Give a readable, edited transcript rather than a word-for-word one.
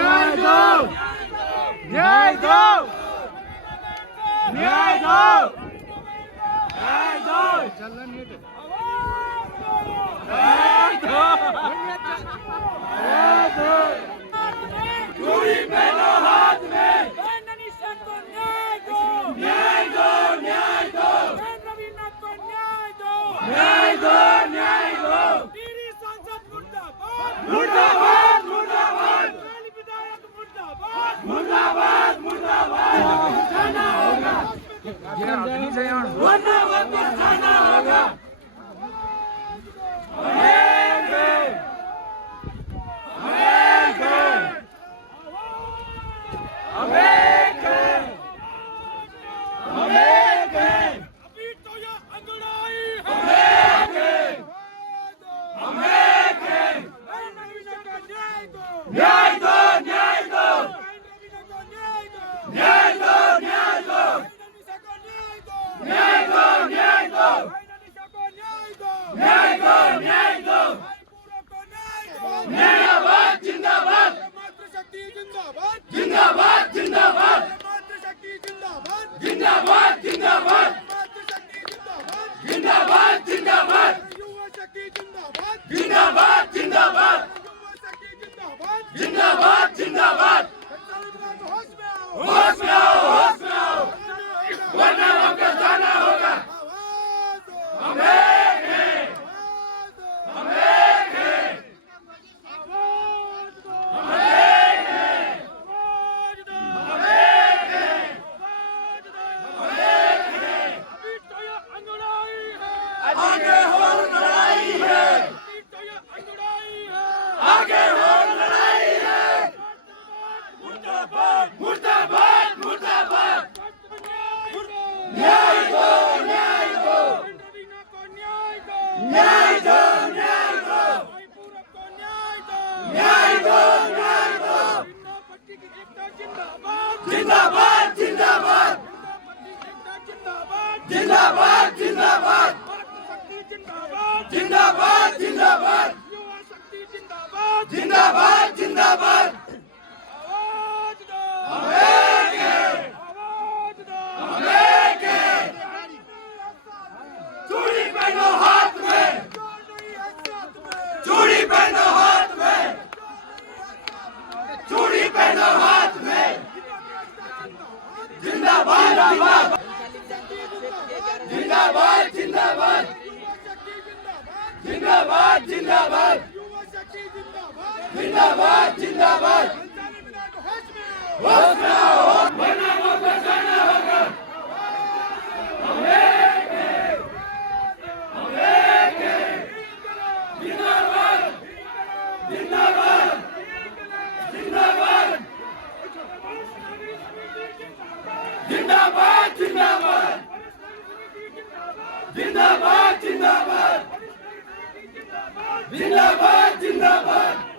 न्याय दो, न्याय दो, न्याय दो, न्याय दो, न्याय दो, न्याय दो। चूड़ी पहनो हाथ में, न्याय दो, न्याय दो, न्याय दो, न्याय दो, न्याय दो। मेरी सांसद मुर्दाबाद, मुर्दाबाद, मुर्दाबाद, विधायक मुर्दाबाद, मुर्दाबाद, मुर्दाबाद। जाना होगा, वरना वापस जाना होगा। न्याय दो, न्याय दो, न्याय दो, न्याय दो, न्याय दो, न्याय दो, न्याय दो, न्याय दो। जिंदाबाद, जिंदाबाद, मातृशक्ति जिंदाबाद, जिंदाबाद, जिंदाबाद, मातृशक्ति जिंदाबाद, जिंदाबाद, जिंदाबाद, मातृशक्ति जिंदाबाद, जिंदाबाद, जिंदाबाद, युवा शक्ति जिंदाबाद, जिंदाबाद, जिंदाबाद, जिंदाबाद, जिंदाबाद। होश में आओ, होश में आओ, होश में आओ, वरना वापस जाना होगा। हम एक हैं, हम एक हैं, हम एक हैं, हम एक हैं, हम एक हैं। आगे हो लड़ाई है, आगे हो लड़ाई है। मुर्दाबाद, मुर्दाबाद, मुर्दाबाद। न्याय दो, न्याय दो, न्याय दो, न्याय दो, न्याय दो, न्याय दो। जिंदाबाद, जिंदाबाद, जिंदाबाद, जिंदाबाद, जिंदाबाद, जिंदाबाद, जिंदाबाद, जिंदाबाद। हम एक हैं, हम एक हैं। चूड़ी पहनो हाथ में, चूड़ी पहनो हाथ में, चूड़ी पहनो हाथ में। जिंदाबाद, जिंदाबाद, जिंदाबाद, जिंदाबाद, जिंदाबाद, जिंदाबाद, जिंदाबाद। होश में आओ, वरना वापस जाना होगा। हम एक हैं, हम एक हैं। जिंदाबाद, जिंदाबाद, जिंदाबाद, जिंदाबाद, जिंदाबाद, जिंदाबाद, जिंदाबाद, जिंदाबाद, जिंदाबाद।